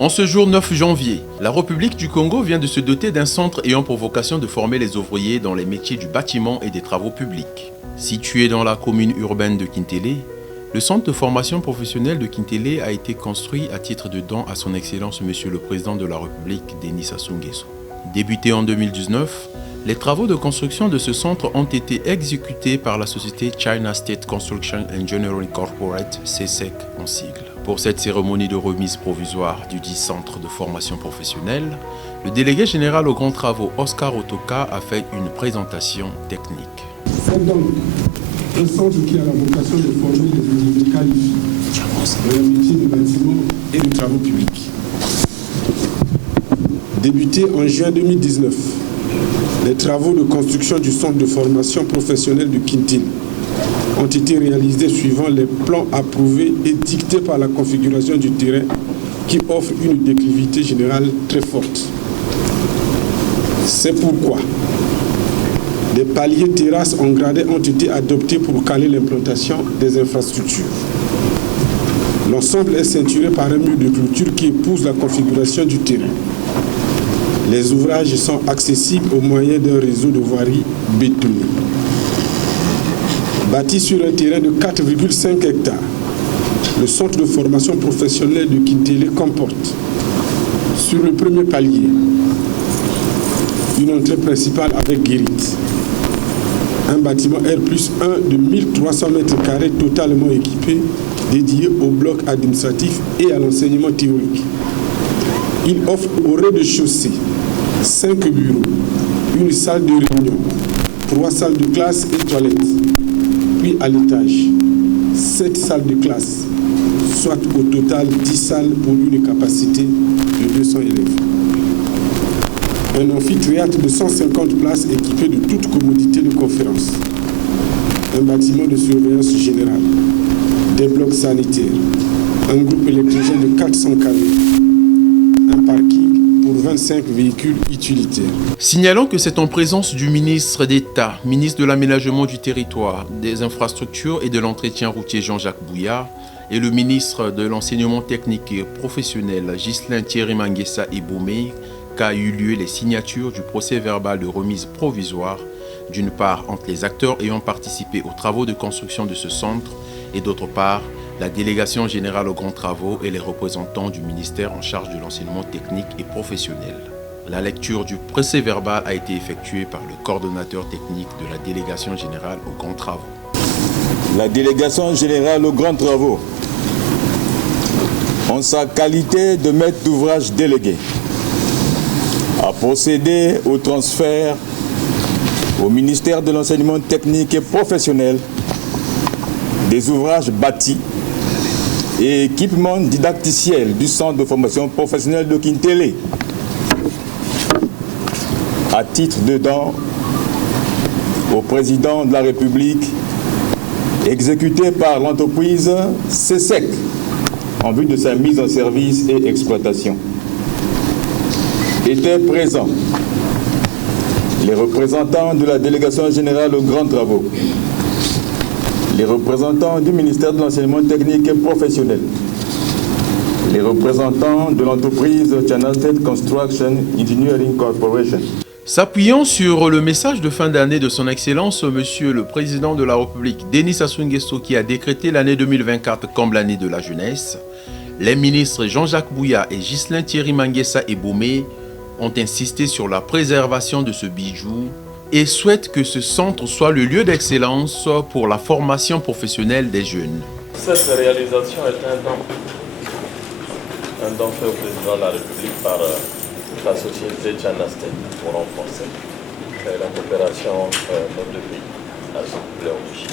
En ce jour 9 janvier, la République du Congo vient de se doter d'un centre ayant pour vocation de former les ouvriers dans les métiers du bâtiment et des travaux publics. Situé dans la commune urbaine de Kintélé, le centre de formation professionnelle de Kintélé a été construit à titre de don à son Excellence Monsieur le Président de la République, Denis Sassou Nguesso. Débuté en 2019, les travaux de construction de ce centre ont été exécutés par la société China State Construction Engineering Corporate, CSEC en sigle. Pour cette cérémonie de remise provisoire du dit centre de formation professionnelle, le délégué général aux grands travaux Oscar Otoka a fait une présentation technique. C'est donc un centre qui a la vocation de former les individus qualifiés dans les métiers de bâtiment et de travaux publics. Débuté en juin 2019, les travaux de construction du centre de formation professionnelle de Kintélé ont été réalisés suivant les plans approuvés et dictés par la configuration du terrain qui offre une déclivité générale très forte. C'est pourquoi des paliers terrasses en gradé ont été adoptés pour caler l'implantation des infrastructures. L'ensemble est ceinturé par un mur de clôture qui épouse la configuration du terrain. Les ouvrages sont accessibles au moyen d'un réseau de voiries bétonné. Bâti sur un terrain de 4,5 hectares, le centre de formation professionnelle de Kintélé comporte, sur le premier palier, une entrée principale avec guérite, un bâtiment R+1 de 1300 m² totalement équipé, dédié au bloc administratif et à l'enseignement théorique. Il offre au rez-de-chaussée 5 bureaux, une salle de réunion, 3 salles de classe et toilettes. Puis à l'étage, 7 salles de classe, soit au total 10 salles pour une capacité de 200 élèves. Un amphithéâtre de 150 places équipé de toutes commodités de conférence. Un bâtiment de surveillance générale, des blocs sanitaires, un groupe électrogène de 400 kV, un parking pour 25 véhicules utilitaires. Signalons que c'est en présence du ministre d'État, ministre de l'Aménagement du Territoire, des Infrastructures et de l'Entretien routier Jean-Jacques Bouillard et le ministre de l'Enseignement technique et professionnel Ghislain Thierry Manguessa Eboumé qu'a eu lieu les signatures du procès verbal de remise provisoire, d'une part entre les acteurs ayant participé aux travaux de construction de ce centre et d'autre part la délégation générale aux grands travaux et les représentants du ministère en charge de l'enseignement technique et professionnel. La lecture du procès verbal a été effectuée par le coordonnateur technique de la délégation générale aux grands travaux. La délégation générale aux grands travaux, en sa qualité de maître d'ouvrage délégué, a procédé au transfert au ministère de l'enseignement technique et professionnel des ouvrages bâtis et équipements didacticiels du centre de formation professionnelle de Kintélé à titre de don au président de la République exécuté par l'entreprise CSEC en vue de sa mise en service et exploitation. Étaient présents les représentants de la délégation générale aux grands travaux, les représentants du ministère de l'enseignement technique et professionnel, les représentants de l'entreprise China State Construction Engineering Corporation. S'appuyant sur le message de fin d'année de son Excellence, Monsieur le Président de la République, Denis Sassou Nguesso, qui a décrété l'année 2024 comme l'année de la jeunesse, les ministres Jean-Jacques Bouillard et Ghislain Thierry Manguessa Eboumé ont insisté sur la préservation de ce bijou et souhaitent que ce centre soit le lieu d'excellence pour la formation professionnelle des jeunes. Cette réalisation est un don fait au président de la République par la société China State pour renforcer la coopération de nos deux pays, la République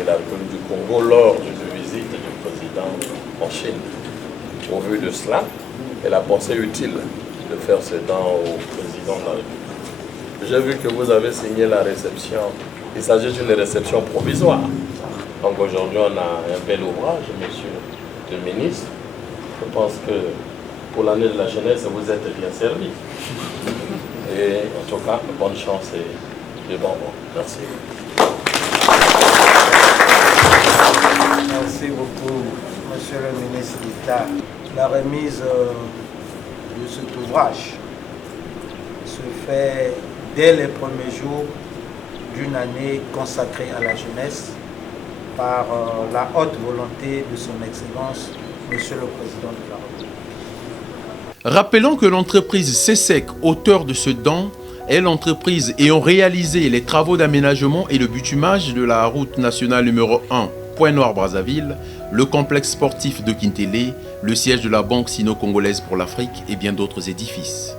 et la République du Congo lors d'une visite du président en Chine. Au vu de cela, elle a pensé utile de faire ce don au président de la République. J'ai vu que vous avez signé la réception. Il s'agit d'une réception provisoire. Donc aujourd'hui, on a un bel ouvrage, monsieur le ministre. Je pense que pour l'année de la jeunesse, vous êtes bien servi. Et en tout cas, bonne chance et de bonbons. Merci. Merci beaucoup, monsieur le ministre d'État. La remise de cet ouvrage se fait dès les premiers jours d'une année consacrée à la jeunesse par la haute volonté de son Excellence, Monsieur le Président de la République. Rappelons que l'entreprise CESEC, auteur de ce don, est l'entreprise ayant réalisé les travaux d'aménagement et le bitumage de la route nationale numéro 1, Pointe-Noire-Brazzaville, le complexe sportif de Kintélé, le siège de la Banque sino-congolaise pour l'Afrique et bien d'autres édifices.